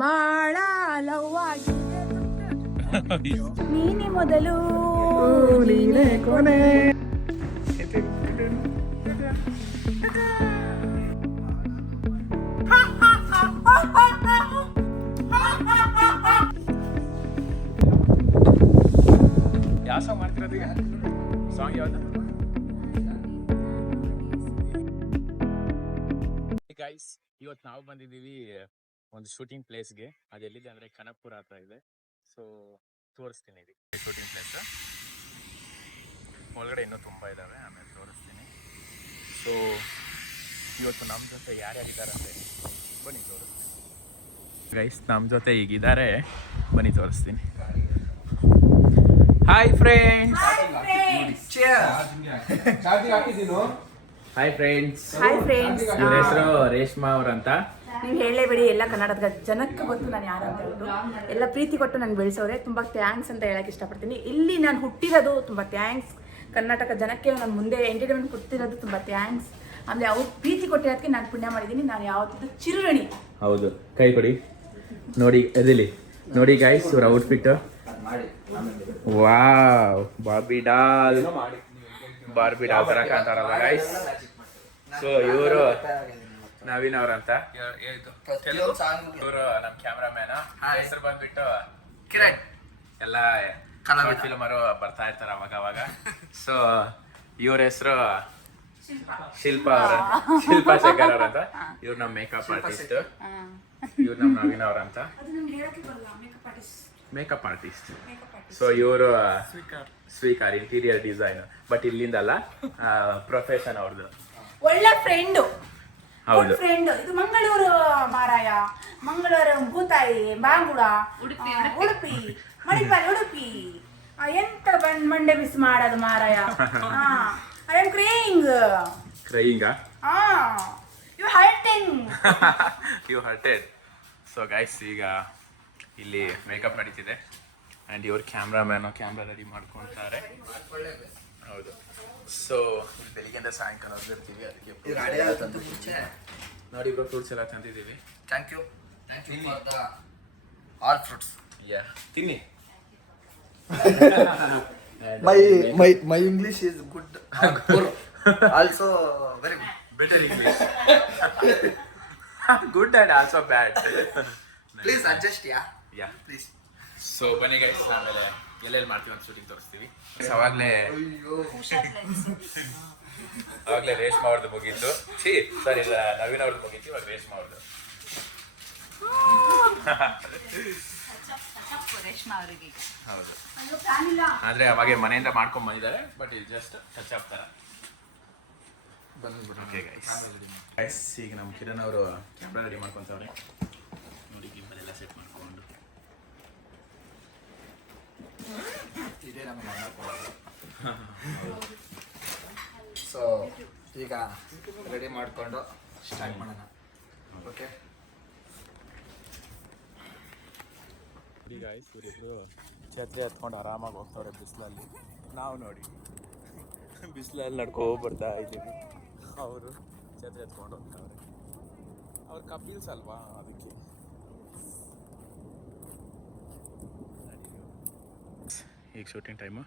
ಬಾಳ ಲವ್ವಾಗಿದೆ ನೀನೆ ಮೊದಲು ನೀನೆ ಕೊನೆ. ಯಾವ ಸಾಂಗ್ ಮಾಡ್ತಿರೋದು ಈಗ? ಸಾಂಗ್ ಯಾವ್ದು? ಗೈಸ್, ಇವತ್ತು ನಾವು ಬಂದಿದ್ದೀವಿ ಒಂದು ಶೂಟಿಂಗ್ ಪ್ಲೇಸ್ಗೆ. ಅದು ಎಲ್ಲಿದೆ ಅಂದರೆ ಕನಕಪುರ ಹತ್ರ ಇದೆ. ಸೊ ತೋರಿಸ್ತೀನಿ ಇದು ಶೂಟಿಂಗ್ ಪ್ಲೇಸ್. ಒಳಗಡೆ ಇನ್ನೂ ತುಂಬ ಇದ್ದಾವೆ, ಆಮೇಲೆ ತೋರಿಸ್ತೀನಿ. ಸೊ ಇವತ್ತು ನಮ್ಮ ಜೊತೆ ಯಾರ್ಯಾರಿದ್ದಾರೆ ಅಂದರೆ ಬನ್ನಿ ತೋರಿಸ್ತೀನಿ. ಗೈಸ್, ನಮ್ಮ ಜೊತೆ ಈಗಿದ್ದಾರೆ, ಬನ್ನಿ ತೋರಿಸ್ತೀನಿ. Hi friends. Hi friends. ಇವ್ರ ಹೆಸರು ರೇಷ್ಮಾ ಅವ್ರಂತ. ನೀವು ಹೇಳಲೇಬೇಡಿ, ಎಲ್ಲ ಕರ್ನಾಟಕದ ಜನಕ್ಕೆ ಗೊತ್ತು ನಾನು ಯಾರು ಅಂತ ಹೇಳ್ಬಿಟ್ಟು. ಎಲ್ಲ ಪ್ರೀತಿ ಕೊಟ್ಟು ನಾನು ಬೆಳೆಸೋರೆ, ತುಂಬ ಥ್ಯಾಂಕ್ಸ್ ಅಂತ ಹೇಳಕ್ಕೆ ಇಷ್ಟಪಡ್ತೀನಿ. ಇಲ್ಲಿ ನಾನು ಹುಟ್ಟಿರೋದು ತುಂಬ ಥ್ಯಾಂಕ್ಸ್. ಕರ್ನಾಟಕ ಜನಕ್ಕೆ ನಾನು ಮುಂದೆ ಎಂಟರ್ಟೈನ್ಮೆಂಟ್ ಕೊಡ್ತಿರೋದು ತುಂಬ ಥ್ಯಾಂಕ್ಸ್. ಆಮೇಲೆ ಅವ್ರು ಪ್ರೀತಿ ಕೊಟ್ಟಿರೋದಕ್ಕೆ ನಾನು ಪುಣ್ಯ ಮಾಡಿದ್ದೀನಿ. ನಾನು ಯಾವತ್ತಿದ್ದು ಚಿರುರಣಿ. ಹೌದು, ಕೈ ಕೊಡಿ ನೋಡಿ. ಎದಿಲಿ ನೋಡಿ ಗೈಸ್, ಇವ್ರ ಔಟ್ಫಿಟ್. ವಾವ್, ಬಾರ್ಬಿ ಡಾಲ್ ತರ ಕಾಣ್ತಾರಲ್ಲ ಗೈಸ್. ಸೊ ಇವರು ನವೀನ್ ಅವ್ರಂತ, ಇವರು ನಮ್ ಕ್ಯಾಮ್ರಾಮ್ಯಾನ್. ಹೆಸರು ಬಂದ್ಬಿಟ್ಟು ಕಿರಣ್. ಎಲ್ಲ ಫಿಲ್ಮರು ಬರ್ತಾ ಇರ್ತಾರ ಅವಾಗ ಅವಾಗ. ಸೊ ಇವ್ರ ಹೆಸರು ಶಿಲ್ಪಾ ಶೇಖರ್ ಅವ್ರಂತ. ಇವ್ರು ನಮ್ ಮೇಕಪ್ ಆರ್ಟಿಸ್ಟ್. ಇವ್ರು ನಮ್ ನವೀನ್ ಅವ್ರಂತ, ಮೇಕಪ್ ಆರ್ಟಿಸ್ಟ್. ಸೊ ಇವರು ಸ್ವೀಕಾರ್, ಇಂಟೀರಿಯರ್ ಡಿಸೈನ್. ಬಟ್ ಇಲ್ಲಿಂದಲ್ಲ, ಪ್ರೊಫೆಷನ್ ಅವ್ರದ್ದು. ಒಳ್ಳೆ ಫ್ರೆಂಡು. ಹೌದು, ಫ್ರೆಂಡ್. ಇದು ಮಂಗಳೂರು ಮಾರಾಯ, ಮಂಗಳೂರು, ಭೂತಾಯಿ, ಬಾಂಗುಳ, ಉಡುಪಿ, ಮಣಿಪಾಲ್, ಉಡುಪಿ. ಎಂತ ಮಂಡೆ ಮಿಸ್ ಮಾಡೋದು ಮಾರಾಯ. I am crying. You hurting. You hurted. So guys, ಈಗ ಇಲ್ಲಿ ಮೇಕಪ್ ನಡೀತಿದೆ. ಆ್ಯಂಡ್ ಇವ್ರು ಕ್ಯಾಮ್ರಾ ರೆಡಿ ಮಾಡ್ಕೊಳ್ತಾರೆ. ಹೌದು. ಸೊ ಇಲ್ಲಿ ಬೆಳಿಗ್ಗೆಯಿಂದ ಸಾಯಂಕಾಲ ಇರ್ತೀವಿ. ಅದಕ್ಕೆ ನೋಡಿ ಇಬ್ರು ಫ್ರೂಟ್ಸ್ ಎಲ್ಲ ತಂದಿದ್ದೀವಿ. Thank you for the all fruits. Yeah, ತಿನ್ನಿ. my English is good, poor, also very good. Better English. Good and also bad. Please adjust, Yeah. please. So ಬನ್ನಿ ಗೈಸ್, ಆಮೇಲೆ ಎಲ್ಲೆಲ್ಲಿ ಮಾಡ್ತೀವಿ ಅಂತ ಶೂಟಿಂಗ್ ತೋರಿಸ್ತೀವಿ. ಅವಾಗಲೇ ರೇಷ್ಮಾ ಅವ್ರದ್ದು ಮುಗೀತು. ಸರಿ, ನವೀನ್ ಅವ್ರದ್ದು ಮುಗೀತು. ಇವಾಗ ರೇಷ್ಮಾ ಅವ್ರದ್ದು. ಹೌದು, ಆದ್ರೆ ಅವಾಗೆ ಮನೆಯಿಂದ ಮಾಡ್ಕೊಂಡ್ ಬಂದಿದ್ದಾರೆ. ಬಟ್ ಇದು ಜಸ್ಟ್ ಟಚ್ ಅಪ್ ತರ. ಓಕೆ ಗೈಸ್, ಈಗ ನಮ್ಮ ಕಿರಣ್ ಅವರು ಕ್ಯಾಮ್ರಾ ರೆಡಿ ಮಾಡ್ಕೊಂತವ್ರೆ. ನೋಡಿ, ಗಿಂಬಲೆಲ್ಲ ಸೆಟ್ ಮಾಡ್ಕೊಂಡು. ಸೊ ಈಗ ರೆಡಿ ಮಾಡಿಕೊಂಡು ಸ್ಟಾರ್ಟ್ ಮಾಡೋಣ. ಓಕೆ ಗೈಸ್, ಇವರಿಬ್ರು ಛತ್ರಿ ಹತ್ಕೊಂಡು ಆರಾಮಾಗಿ ಹೋಗ್ತವ್ರೆ ಬಿಸಿಲಲ್ಲಿ. ನಾವು ನೋಡಿ ಬಿಸಿಲಲ್ಲಿ ನಡ್ಕೊ ಬರ್ತಾ ಇದ್ದೀವಿ. ಅವರು ಛತ್ರಿ ಹತ್ಕೊಂಡು ಹೋಗ್ತವ್ರೆ. ಅವ್ರು ಕಪಿಲ್ಸ್ ಅಲ್ವಾ, ಅದಕ್ಕೆ. ಈಗ shooting time.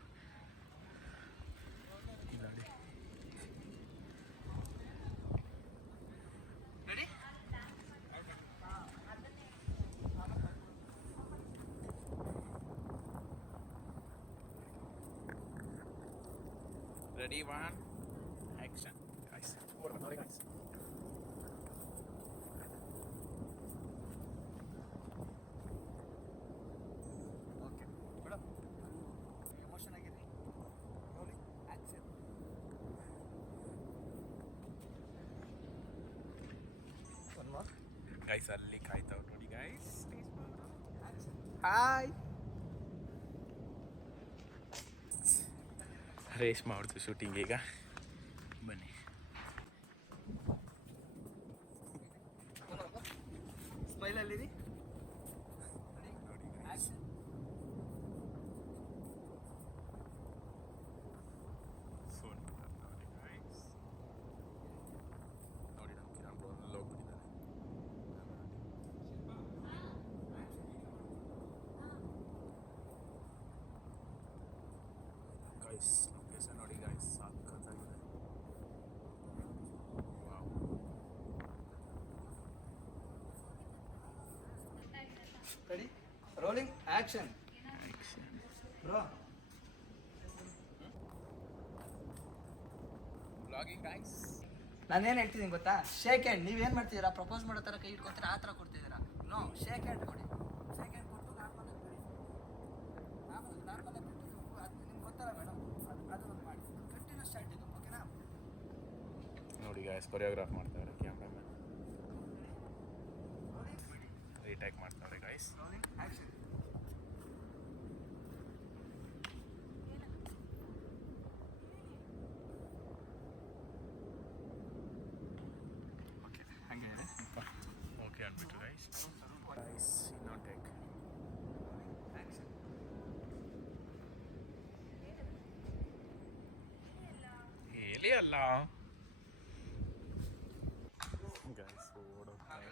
Ready, one, action. Guys, sorry guys. Okay madam, emotion ಆಗಿರಿ. ನೋಡಿ, ಆ್ಯಕ್ಷನ್. One more. ಗೈಸ್, ಅಲ್ಲಿ ಕಾಯ್ತಾವ್ ನೋಡಿ ಗೈಸ್. ಹಾಯ್. ರೇಷ್ಮಾ ಅವ್ರದ್ದು ಶೂಟಿಂಗ್ ಈಗ. ಬನ್ನಿ. ಸ್ಮೈಲ್ ಅಲ್ಲಿರಿ. ನೋಡಿ, ನಮ್ಮ ಕಿರಣ್ ಬ್ರೋ ಅಲ್ಲಿ ಹೋಗ್ಬಿಟ್ಟಿದ್ದಾರೆ. ಗೈಸ್ ಲೊಕೇಶನ್ ನೋಡಿ ಗೈಸ್ ಸಖತ್ತಾಗಿದೆ. Wow. Ready rolling action bro. Vlogging guys. ನಾನೇನು ಹೇಳ್ತಿದ್ದೀನಿ ಗೊತ್ತಾ, ಶೇಕ್ ಹ್ಯಾಂಡ್. ನೀವೇನು ಮಾಡ್ತಿದ್ದೀರಾ, ಪ್ರಪೋಸ್ ಮಾಡೋ ಥರ ಕೈ ಇಟ್ಕೊತೀರಾ, ಆ ಥರ ಕೊಡ್ತಿದ್ದೀರಾ. ನೋ, ಶೇಕ್ ಹ್ಯಾಂಡ್ ಕೊಡಿ. ಶೇಕ್ ಹ್ಯಾಂಡ್ ಕೊಟ್ಟು ನಾರ್ಮಲ್ ಬಿಡಿ. ನಾರ್ಮಲ್ ಬಿಟ್ಟು ಅದು ನಿಮ್ಗೆ ಗೊತ್ತಲ್ಲ ಮೇಡಮ್, ಅದು ಒಂದು ಮಾಡಿ. ಕಂಟಿನ್ಯೂಸ್ ಸ್ಟಾರ್ಟ್ ಇದು, ಓಕೆನಾ? ನೋಡಿ ಗೈಸ್ ಕೊರಿಯೋಗ್ರಾಫ್ ಮಾಡ್ತಾರೆ ಕ್ಯಾಮ್ರಾಮನ್. ರೀಟೇಕ್ ಮಾಡ್ತಾರೆ ಗೈಸ್. Rolling action. ಓಕೆ ಅಂದ್ಬಿಟ್ಟು ಗೈಸ್. ಗೈಸ್ ಇನ್ನೊಂದು ಟೇಕ್. ಹೇಳಿ ಅಲ್ಲ ಗೈಸ್ ಓಡೋಗ್ತಾರೆ.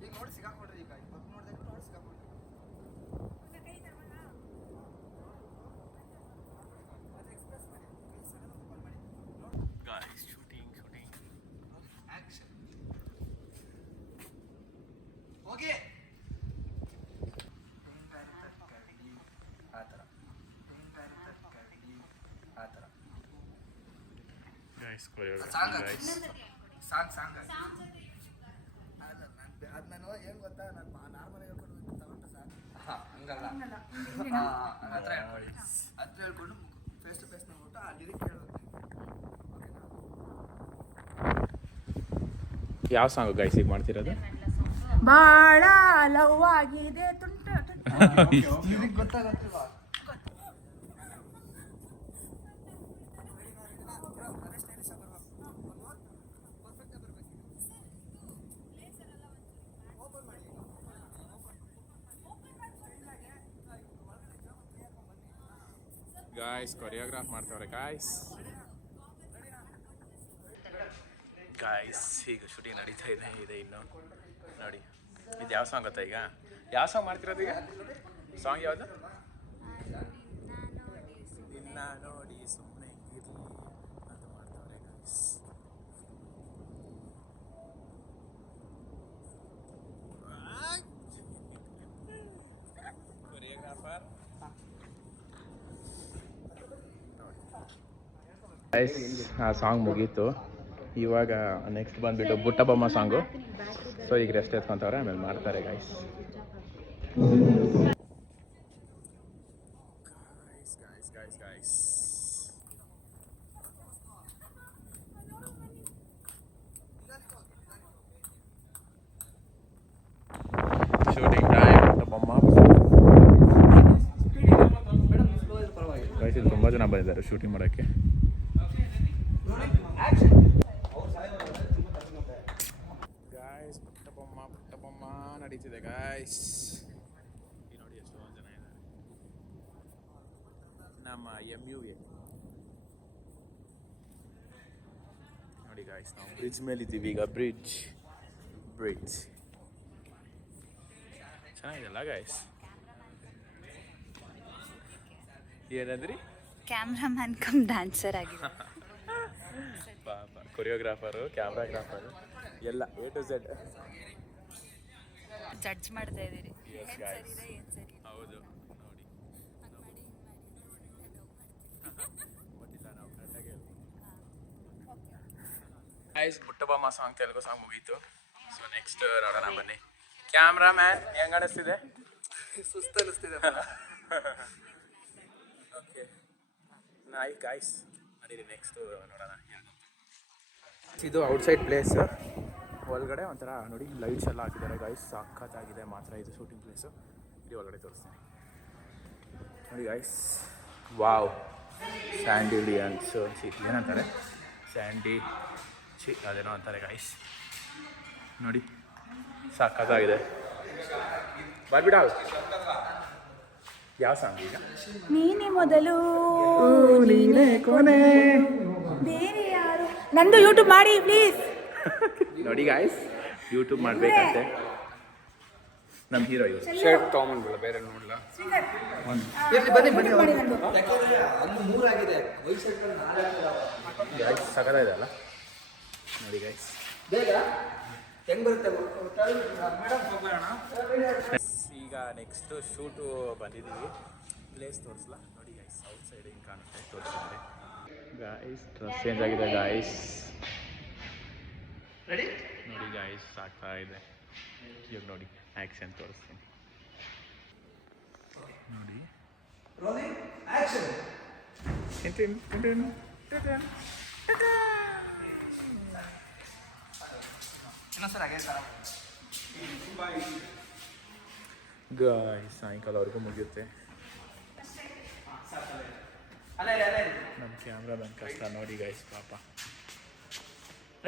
ಈಗ ನೋಡಿ ಸಿಗಾಕೊಂಡ್ರಿ, ಈಗ ಪಕ್ಕ ನೋಡಿದಾಗ ನೋಡಿ ಸಿಗಾಕೊಂಡ್ರಿ. ಅದು ಎಕ್ಸ್ಪ್ರೆಸ್ ಮಾಡಿ, ಸಡನ್ ಓಪನ್ ಮಾಡಿ. Guys shooting action. ಓಕೆ ಆ ಥರ ಆ ಥರ guys choreograph song guys. Song ಅಲ್ಲ, ನಾನು ಏನು ಗೊತ್ತಾ, ನಾನು ನಾರ್ಮಲ್ ಹೇಳ್ಕೊಂಡು ತಗೊಂಡು ಸಾಂಗ್ ಹಂಗಲ್ಲ. ಹತ್ರ ಹೇಳ್ಕೊಳ್ಳಿ, ಹತ್ರ ಹೇಳ್ಕೊಂಡು ಫೇಸ್ ಟು ಫೇಸ್ ನೋಡ್ಬಿಟ್ಟು ಆ ಲಿರಿಕ್ ಹೇಳ್ಬೇಕು. ಓಕೆನಾ? ಯಾವ ಸಾಂಗು ಗೈಸ್ ಈಗ ಮಾಡ್ತಿರೋದು? ಬಾಳ ಲವ್ ಆಗಿದೆ ತುಂಟ ಲಿರಿಕ್ ಗೊತ್ತಾಗತ್ತಿಲ್ವಾ? ಗಾಯ್ಸ್ ಕೊರಿಯೋಗ್ರಾಫ್ ಮಾಡ್ತಾವ್ರೆ ಗಾಯ್ಸ್. ಗಾಯ್ಸ್ ಈಗ ಶೂಟಿಂಗ್ ನಡೀತಾ ಇದೆ ಇನ್ನು ನೋಡಿ. ಇದು ಯಾವ ಸಾಂಗ್ ಗೊತ್ತಾ ಈಗ? ಯಾವ ಸಾಂಗ್ ಮಾಡ್ತಿರೋದು ಈಗ? ಸಾಂಗ್ ಯಾವುದು? ನಿನ್ನ ನೋಡಿ ಸುಮ್ಮನೆ ಇರಲಿ ಅಂತ ಮಾಡ್ತಾವ್ರೆ ಗಾಯ್ಸ್. ಕೊರಿಯೋಗ್ರಾಫರ್ ಗೈಸ್ ಆ ಸಾಂಗ್ ಮುಗೀತು. ಇವಾಗ ನೆಕ್ಸ್ಟ್ ಬಂದುಬಿಟ್ಟು ಬುಟ್ಟ ಬೊಮ್ಮ ಸಾಂಗು. ಸೊ ಈಗ ರೆಸ್ಟ್ ಎತ್ಕೊಂತವ್ರೆ, ಆಮೇಲೆ ಮಾಡ್ತಾರೆ ಗೈಸ್. ಗೈಸ್ ಶೂಟಿಂಗ್ ಟೈಮ್ ಬುಟ್ಟ ಬೊಮ್ಮ. ಗೈಸ್ ಇಲ್ಲಿ ತುಂಬ ಜನ ಬಂದಿದ್ದಾರೆ ಶೂಟಿಂಗ್ ಮಾಡೋಕ್ಕೆ. ಗಾಯ್ಸ್ ಪುಟ್ಟ ಬೊಮ್ಮ ನಡೀತಿದೆ ಗಾಯ್ಸ್. ಈ ನೋಡಿ ಎಷ್ಟೊಂದು ಜನ ಇದ್ದಾರೆ. ನಮ್ಮ MUA ನೋಡಿ ಗಾಯ್ಸ್, ನಾವು ಬ್ರಿಡ್ಜ್ ಮೇಲೆ ಇದ್ದೀವಿ ಈಗ. ಬ್ರಿಡ್ಜ್ ಚೆನ್ನಾಗಿದೆಲ್ಲ ಗಾಯ್ಸ್. ಏನಂದ್ರಿ? ಕ್ಯಾಮ್ರಾಮ್ಯಾನ್ ಕಮ್ ಡ್ಯಾನ್ಸರ್ ಆಗಿದೆ. ಕೊರಿಯೋಗ್ರಾಫರು, ಕ್ಯಾಮ್ರಾಗ್ರಾಫರು ಎಲ್ಲ A to Z. ಜಡ್ಜ್ ಮಾಡ್ತಾ ಇದ್ದೀರಿ. Yes, ಏನ್ guys. ಸರಿ ಇದೆ, ಏನ್ ಸರಿ ಇಲ್ಲ. ಹೌದು ನೋಡಿ, ಗೊತ್ತಿಲ್ಲ ನಾವು ಕರೆಕ್ಟಾಗಿ ಗೈಸ್. ಬುಟ್ಟ ಬೊಮ್ಮ ಸಾಂಗ್, ತೆಲುಗು ಸಾಂಗ್ ಮುಗೀತು. ಸೊ ನೆಕ್ಸ್ಟ್ ನೋಡೋಣ ಬನ್ನಿ. ಕ್ಯಾಮ್ರಾಮ್ಯಾನ್ ಹೆಂಗ್ ಅನಿಸ್ತಿದೆ? ಸುಸ್ತು ಅನ್ನಿಸ್ತಿದೆ. ಓಕೆ ನಾಯಿ ಗಾಯ್ಸ್ ನಡೀರಿ ನೆಕ್ಸ್ಟ್ ನೋಡೋಣ. ಇದು ಔಟ್ಸೈಡ್ ಪ್ಲೇಸ್. ಒಳಗಡೆ ಒಂಥರ ನೋಡಿ ಲೈಟ್ಸ್ ಎಲ್ಲ ಹಾಕಿದ್ದಾರೆ ಗಾಯ್ಸ್, ಸಖತ್ತಾಗಿದೆ ಮಾತ್ರ ಇದು ಶೂಟಿಂಗ್ ಪ್ಲೇಸು. ಇಲ್ಲಿ ಒಳಗಡೆ ತೋರಿಸ್ತೀನಿ ನೋಡಿ ಗಾಯ್ಸ್. ವಾವ್, ಸ್ಯಾಂಡಿಲಿಯನ್ಸ್ ಏನಂತಾರೆ, ಸ್ಯಾಂಡಿ ಅದೇನೋ ಅಂತಾರೆ ಗಾಯ್ಸ್. ನೋಡಿ ಸಖತ್ತಾಗಿದೆ. ಬರ್ಬಿಡ. ಯಾವ ಸಾಂಗ್ ಈಗ? ನೀನೇ ಮೊದಲು ನೀನೇ ಕೊನೆ. ಬೇರೆ ಯಾರು? ನಂದು ಯೂಟ್ಯೂಬ್ ಮಾಡಿ ಪ್ಲೀಸ್. ನೋಡಿ ಗಾಯ್ಸ್, ಯೂಟ್ಯೂಬ್ ಮಾಡಬೇಕಂತೆ ನಮ್ಮ ಹೀರೋ ಇವರು. ಶರ್ಟ್ ತೊಗೊಂಬಂದ್ಬಿಡ, ಬೇರೆ ನೋಡ್ಲಾ? ಇರ್ಲಿ ಬನ್ನಿ ಬನ್ನಿ ಮಾಡಿ ನಂದು. ಯಾಕಂದ್ರೆ ಅಲ್ಲಿ 3 ಆಗಿದೆ, ವೈಟ್ ಶರ್ಟ್ 4 ಗಾಯ್ಸ್ ಸಖತ್ತಾಗಿದೆ ಅಲ್ಲ? ನೋಡಿ ಗಾಯ್ಸ್, ಬೇಗ ಹೆಂಗ್ ಬರುತ್ತೆ ಮೇಡಮ್ ಹೋಗೋಣ. ಈಗ ನೆಕ್ಸ್ಟ್ ಶೂಟು ಬಂದಿದ್ದೀವಿ. ಪ್ಲೇಸ್ ತೋರಿಸ್ಲಾ? ನೋಡಿ ಗೈಸ್, ಔಟ್ ಸೈಡ್ ಹಿಂಗೆ ಕಾಣುತ್ತೆ, ತೋರಿಸಿದ್ರೆ ಗಾಯ್ಸ್. ಡ್ರೆಸ್ ಚೇಂಜ್ ಆಗಿದೆ ಗಾಯ್ಸ್. ರೆಡಿ? ನೋಡಿ ಗಾಯ್ಸ್, ಆಗ್ತಾ ಇದೆ. ಇವಾಗ ನೋಡಿ ಆ್ಯಕ್ಷನ್ ತೋರಿಸ್ತೀನಿ ನೋಡಿ. Rolling action. ಇನ್ನೊಂದ್ಸಲ ಹಾಗೆ ಸರ್. ಗಾಯ್ಸ್ ಸಾಯಂಕಾಲವರೆಗೂ ಮುಗಿಯುತ್ತೆ. ಅಲ್ಲೇ ಅಲ್ಲೇ. ನಮ್ಮ ಕ್ಯಾಮ್ರಾಮನ್ ಕಷ್ಟ ನೋಡಿ ಗಾಯ್ಸ್, ಪಾಪ.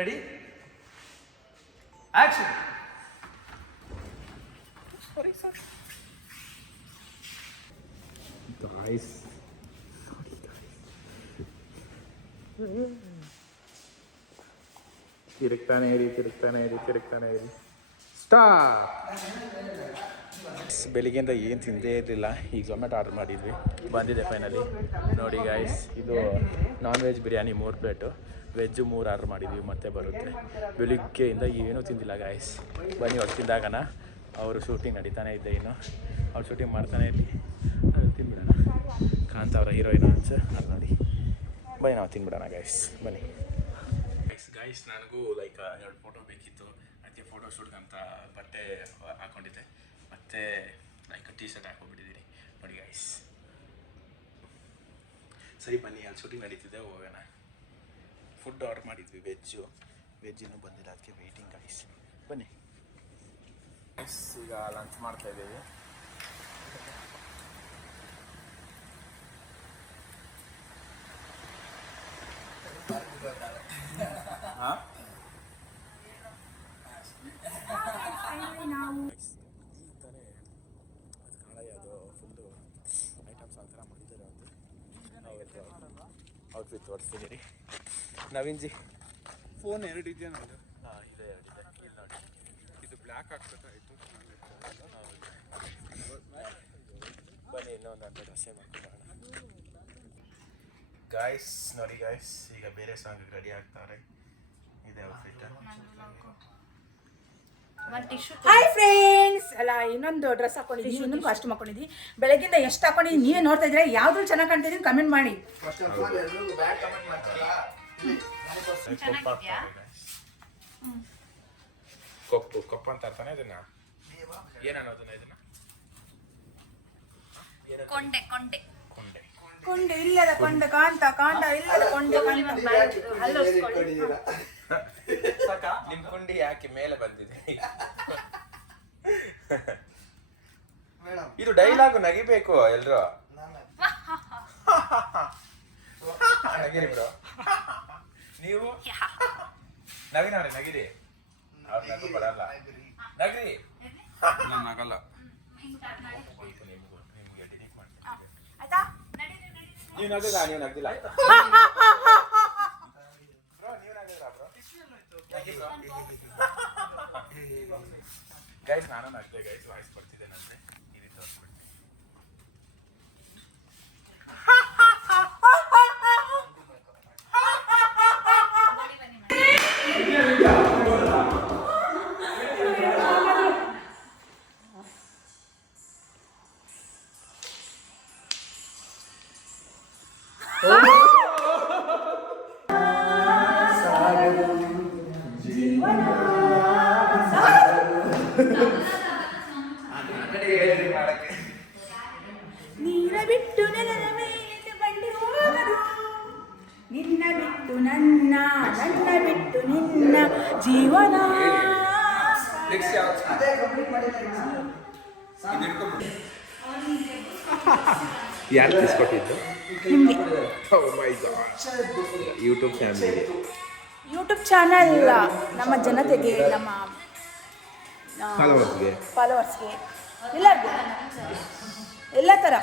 ರೆಡಿ? ಆಕ್ಷನ್. ಗಾಯ್ಸ್ ತಿರುಗ್ತಾನೆ ಇರಿ. ಸ್ಟಾಪ್. ಬೆಳಿಗ್ಗೆಯಿಂದ ಏನು ತಿಂದೇ ಇರಲಿಲ್ಲ. ಈಗ ಝೊಮ್ಯಾಟೊ ಆರ್ಡರ್ ಮಾಡಿದ್ವಿ, ಬಂದಿದೆ ಫೈನಲಿ. ನೋಡಿ ಗಾಯ್ಸ್, ಇದು non veg biryani 3 plate, veg 3 order ಮಾಡಿದ್ವಿ, ಮತ್ತೆ ಬರುತ್ತೆ. ಬೆಳಿಗ್ಗೆಯಿಂದ ಏನೂ ತಿಂದಿಲ್ಲ ಗಾಯ್ಸ್. ಬನ್ನಿ ಅವ್ರು ತಿಂದಾಗಣ. ಅವರು ಶೂಟಿಂಗ್ ನಡೀತಾನೆ ಇದೆ, ಇನ್ನು ಅವ್ರು ಶೂಟಿಂಗ್ ಮಾಡ್ತಾನೆ ಇರಲಿ, ಅದು ತಿನ್ಬಿಡೋಣ. ಕಾಂತ ಅವರ ಹೀರೋಯಿನ್ ಅನ್ಸ ಅಲ್ಲಿ ನೋಡಿ. ಬನ್ನಿ ನಾವು ತಿನ್ಬಿಡೋಣ ಗಾಯ್ಸ್, ಬನ್ನಿ ಗಾಯ್ಸ್. ನನಗೂ ಲೈಕ್ 2 ಫೋಟೋ ಬೇಕಿತ್ತು, ಅದಕ್ಕೆ ಫೋಟೋ ಶೂಟ್ಗಂತ ಬಟ್ಟೆ ಹಾಕ್ಕೊಂಡಿದ್ದೆ, ಮತ್ತು ಲೈಕ್ ಟೀ ಶರ್ಟ್ ಹಾಕೊಂಡ್ಬಿಟ್ಟಿದ್ದೀನಿ ನೋಡಿ ಗಾಯ್ಸ್. ಸರಿ ಬನ್ನಿ, ಅಲ್ಲಿ ಶೂಟಿಂಗ್ ನಡೀತಿದೆ, ಹೋಗೋಣ. ಫುಡ್ ಆರ್ಡರ್ ಮಾಡಿದ್ವಿ, ವೆಜ್ ಇನ್ನೂ ಬಂದಿಲ್ಲ, ಅದಕ್ಕೆ ವೆಯ್ಟಿಂಗ್ ಗಾಯ್ಸ್. ಬನ್ನಿ ಈಗ ಲಂಚ್ ಮಾಡ್ತಾ ಇದ್ದೀವಿ. ಹಾಂ, ತಾನೇ ಅದು ಕಾಳ ಅದು ಫುಲ್ಲು ಐಟಮ್ಸ್ ಆ ಥರ ಮಾಡಿದ್ದಾರೆ. ಒಂದು ಔಟ್ಫಿಟ್ ತೋರಿಸ್ತಿದ್ದೀರಿ. ನವೀನ್ ಜಿ ಫೋನ್ 2 ಇದೆಯಾ ನೋಡು? ಹಾಂ, ಇದೆ 2 ಇದೆ, ಇಲ್ಲಿ ನೋಡಿ. ಇದು ಬ್ಲ್ಯಾಕ್ ಹಾಕ್ಬೇಕಾಯ್ತು. ಬನ್ನಿ ಇನ್ನೊಂದು ಅಂತ ಡ್ರೆಸ್ಸೇ ಮಾಡ್ಕೊಳ್ಳೋಣ ಗಾಯ್ಸ್. ನೋಡಿ ಗಾಯ್ಸ್, ಈಗ ಬೇರೆ ಸಾಂಗ್ ರೆಡಿ ಆಗ್ತಾರೆ. ಇದೆ ಔಟ್ಫಿಟ್. ಹಾಯ್ ಫ್ರೆಂಡ್ಸ್, ಅಲ್ಲ ಇನ್ನೊಂದು ಡ್ರೆಸ್ ಹಾಕೊಂಡಿದ್ದೀನಿ, ಇನ್ನೊಂದು ಕಾಸ್ಟ್ಯೂಮ್ ಹಾಕೊಂಡಿದ್ದೀನಿ. ಬೆಳಗ್ಗಿಂದ ಎಷ್ಟು ಹಾಕೊಂಡಿದ್ದೀನಿ ನೀವೇ ನೋಡ್ತಾ ಇದ್ದೀರಾ. ಯಾವ್ದು ಚೆನ್ನಾಗಿ ಕಾಣ್ತಿದ್ದೀನಿ ಕಮೆಂಟ್ ಮಾಡಿ. ಫಸ್ಟ್ ಆಫ್ ಆಲ್ ಎಲ್ಲರೂ ಬ್ಯಾಡ್ ಕಮೆಂಟ್ ಮಾಡ್ತಾರಲ್ಲ. ಕೊಪ್ಪು ಅಂತ ಅರ್ಥನೇ ಇದನ್ನ? ಏನನ್ನೋದನ್ನ ಇದನ್ನ? ಕೊಂಡೆ ಕೊಂಡೆ ಕೊಂಡೆ. ಕೊಂಡೆ ಇಲ್ಲದ ಕೊಂಡೆ ಕಾಂತ, ಕಾಂಡ ಇಲ್ಲದ ಕೊಂಡೆ ನಿಮ್ ಕೊಂಡಿ ಯಾಕೆ ಮೇಲೆ ಬಂದಿದೆ? ಮೇಡಮ್ ಇದು ಡೈಲಾಗ್ ನಗಿಬೇಕು ಎಲ್ರು. ನಗಿರಿ ಬ್ರೋ. ನೀವು ನವೀನ್ ಅವ್ರೆ ನಗಿರಿ. ಅವ್ರು ನಗು ಬರಲ್ಲ, ನಗಿರಿ. ನಾನು ಆಗಲ್ಲ. ನಿಮ್ಗೆ ಡಿಲೀಟ್ ಮಾಡ್ತೀನಿ. ಆಯ್ತಾ? ನೀವು ನಗದ, ನೀವು ನಗ್ದಿಲ್ಲ. ಬ್ರೋ ನೀವು ನಗಿದ್ರಾ ಬ್ರೋ? ಗೈಸ್ ನಾನು ನಗ್ದೆ ಗೈಸ್, ವಾಯ್ಸ್ ಬರ್ತಿದೆ ನಂದೆ. ಈ ರೀತಿ ತೋರಿಸ್ಬಿಡ್ತೀನಿ. ನೀರ ಬಿಟ್ಟು ನೆಲದ ಮೇಲೆ ಬಂಡಿ ಹೋಗದು, ನಿನ್ನ ಬಿಟ್ಟು ನನ್ನ, ನನ್ನ ಬಿಟ್ಟು ನಿನ್ನ ಜೀವನ. ಅದೇ ಕಂಪ್ಲೀಟ್ ಮಾಡಿಲ್ಲ. ಯಾರು ತಿಳಿಸ್ಕೊಟ್ಟಿದ್ದು? ಯೂಟ್ಯೂಬ್ ಫ್ಯಾಮಿಲಿಗೆ, ಯೂಟ್ಯೂಬ್ ಚಾನಲ್ ನಮ್ಮ ಜನತೆಗೆ, ನಮ್ಮ ಫಾಲೋವರ್ಸ್ಗೆ ಎಲ್ಲರಿಗೂ ಎಲ್ಲ ಥರ.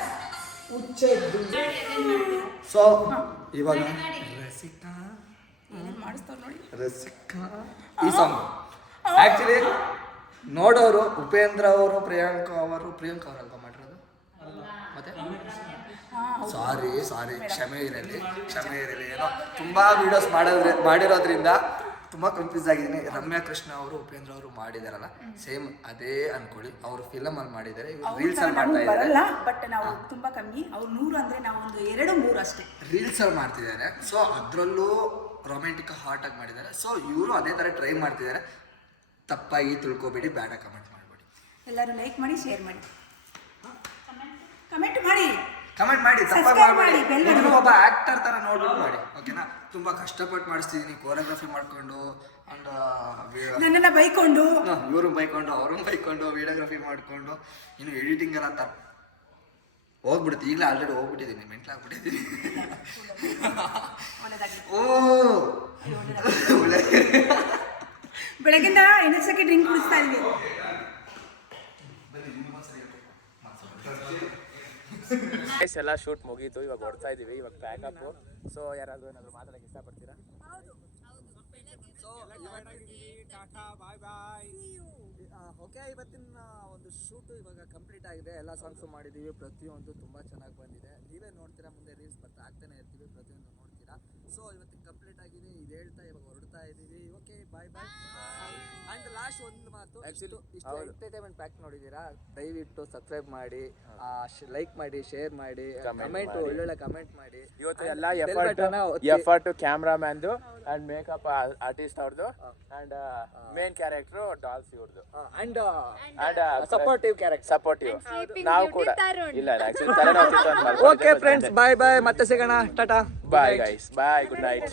ಸೊ ಇವಾಗ ಏನೇನು ಮಾಡಿಸ್ತಾವ್ರು ನೋಡಿ. ರಸಿಕಾ ಈ ಸಾಂಗ್ ಆ್ಯಕ್ಚುಲಿ ನೋಡೋರು ಉಪೇಂದ್ರ ಅವರು ಪ್ರಿಯಾಂಕಾ ಅವರಲ್ವಾ ಮಾಡಿರೋದು ಮತ್ತೆ ಸಾರಿ ಕ್ಷಮೆ ಇರಲಿ ಏನೋ ತುಂಬ ವೀಡಿಯೋಸ್ ಮಾಡಿರೋದ್ರಿಂದ ತುಂಬ ಕನ್ಫ್ಯೂಸ್ ಆಗಿದ್ದೀನಿ. ರಮ್ಯಾ ಕೃಷ್ಣ ಅವರು ಉಪೇಂದ್ರ ಅವರು ಮಾಡಿದಾರಲ್ಲ ಸೇಮ್ ಅದೇ ಅನ್ಕೊಳ್ಳಿ. ಅವರು ಫಿಲಮಲ್ಲಿ ಮಾಡಿದ್ದಾರೆ, ರೀಲ್ಸಲ್ಲಿ ಮಾಡ್ತಾ ಇದ್ದಾರೆ. ಬರಲ್ಲ ಬಟ್ ನಾವು ತುಂಬ ಕಮ್ಮಿ. ಅವ್ರು 100 ಅಂದರೆ ನಾವು ಒಂದು 2-3 ಅಷ್ಟೇ. ರೀಲ್ಸಲ್ಲಿ ಮಾಡ್ತಿದ್ದಾರೆ. ಸೊ ಅದರಲ್ಲೂ ರೊಮ್ಯಾಂಟಿಕ್ ಹಾರ್ಟ್ ಆಗಿ ಮಾಡಿದ್ದಾರೆ. ಸೊ ಇವರು ಅದೇ ಥರ ಟ್ರೈ ಮಾಡ್ತಿದ್ದಾರೆ. ತಪ್ಪಾಗಿ ತಿಳ್ಕೊಬೇಡಿ, ಬೇಡ ಕಮೆಂಟ್ ಮಾಡಬೇಡಿ. ಎಲ್ಲರೂ ಲೈಕ್ ಮಾಡಿ, ಶೇರ್ ಮಾಡಿ, ಕಮೆಂಟ್ ಮಾಡಿ ತಪ್ಪಾಗಿ Subscribe ಮಾಡಬೇಡಿ. ಮಾಡಿ, bell button. ಒಬ್ಬ ಆಕ್ಟರ್ ಥರ ನೋಡ್ಬಿಟ್ಟು ಮಾಡಿ, ಓಕೆನಾ? ತುಂಬ ಕಷ್ಟಪಟ್ಟು ಮಾಡಿಸ್ತಿದ್ದೀನಿ, ಕೋರಿಯೋಗ್ರಫಿ ಮಾಡ್ಕೊಂಡು ಅಂಡ್ ನನ್ನನ್ನು ಬೈಕೊಂಡು ಇವರು ಬೈಕೊಂಡು ಅವರು ಬೈಕೊಂಡು ವಿಡಿಯೋಗ್ರಫಿ ಮಾಡಿಕೊಂಡು ಇನ್ನು ಎಡಿಟಿಂಗ್ ಎಲ್ಲ ಹೋಗ್ಬಿಡುತ್ತೆ. ಈಗಲೇ ಆಲ್ರೆಡಿ ಹೋಗ್ಬಿಟ್ಟಿದ್ದೀನಿ, ಮೆಂಟ್ಲಾಗ್ಬಿಟ್ಟಿದ್ದೀನಿ. ಓ ಬೆಳಗಿಂದ ಇನ್ನೊಂದ್ಸತಿ ಡ್ರಿಂಕ್ ಕುಡಿಸ್ತಾ ಇದ್ವಿ. ಎಲ್ಲ ಶೂಟ್ ಮುಗೀತು, ಇವಾಗ ಹೊಡ್ತಾ ಇದೀವಿ, ಇವಾಗ ಪ್ಯಾಕಪ್. ಸೊ ಯಾರಾದರೂ ಏನಾದರೂ ಮಾತಾಡಕ್ಕೆ ಇಷ್ಟಪಡ್ತೀರಾ? ಓಕೆ, ಇವತ್ತಿನ ಒಂದು ಶೂಟು ಇವಾಗ ಕಂಪ್ಲೀಟ್ ಆಗಿದೆ. ಎಲ್ಲ ಸಾಂಗ್ಸು ಮಾಡಿದ್ದೀವಿ, ಪ್ರತಿಯೊಂದು ತುಂಬ ಚೆನ್ನಾಗಿ ಬಂದಿದೆ. ನೀವೇ ನೋಡ್ತೀರಾ, ಮುಂದೆ ರೀಲ್ಸ್ ಬರ್ತಾ ಆಗ್ತಾನೆ ಇರ್ತೀವಿ, ಪ್ರತಿಯೊಂದು ನೋಡ್ತೀರಾ. ಸೊ ಇವತ್ತಿಗೆ ಕಂಪ್ಲೀಟ್ ಆಗಿದೆ. ಇದು ಹೇಳ್ತಾ ಇವಾಗ ಹೊರಡ್ತಾ ಇದ್ದೀವಿ. Okay, bye. ಆ್ಯಂಡ್ ಲಾಸ್ಟ್ ಒಂದು ಮಾತು, ಇಷ್ಟು ಎಂಟರ್ಟೈನ್ಮೆಂಟ್ ಪ್ಯಾಕ್ ನೋಡಿದ್ದೀರಾ, ದಯವಿಟ್ಟು ಸಬ್ಸ್ಕ್ರೈಬ್ ಮಾಡಿ, ಲೈಕ್ ಮಾಡಿ, ಶೇರ್ ಮಾಡಿ, ಕಮೆಂಟ್ ಒಳ್ಳೊಳ್ಳೆ ಕಮೆಂಟ್ ಮಾಡಿ. ಇವತ್ತು ಎಲ್ಲ ಎಫರ್ಟ್ ಕ್ಯಾಮ್ರಾಮ್ಯಾನ್ದು ಅಂಡ್ ಮೇಕಪ್ ಆರ್ಟಿಸ್ಟ್ ಅವ್ರದ್ದು ಅಂಡ್ ಮೇನ್ ಕ್ಯಾರೆಕ್ಟ್ರು ಡಾಲ್ಸ್ ಇವ್ರದ್ದು and and supportive character. Supportive ನಾವು ಕೂಡ ಇಲ್ಲ ಆಕ್ಚುಲಿ ಓಕೆ ಫ್ರೆಂಡ್ಸ್, ಬಾಯ್. ಮತ್ತೆ ಸಿಗೋಣ. ಟಾಟಾ. ಬಾಯ್ ಗೈಸ್, ಬಾಯ್, ಗುಡ್ ನೈಟ್.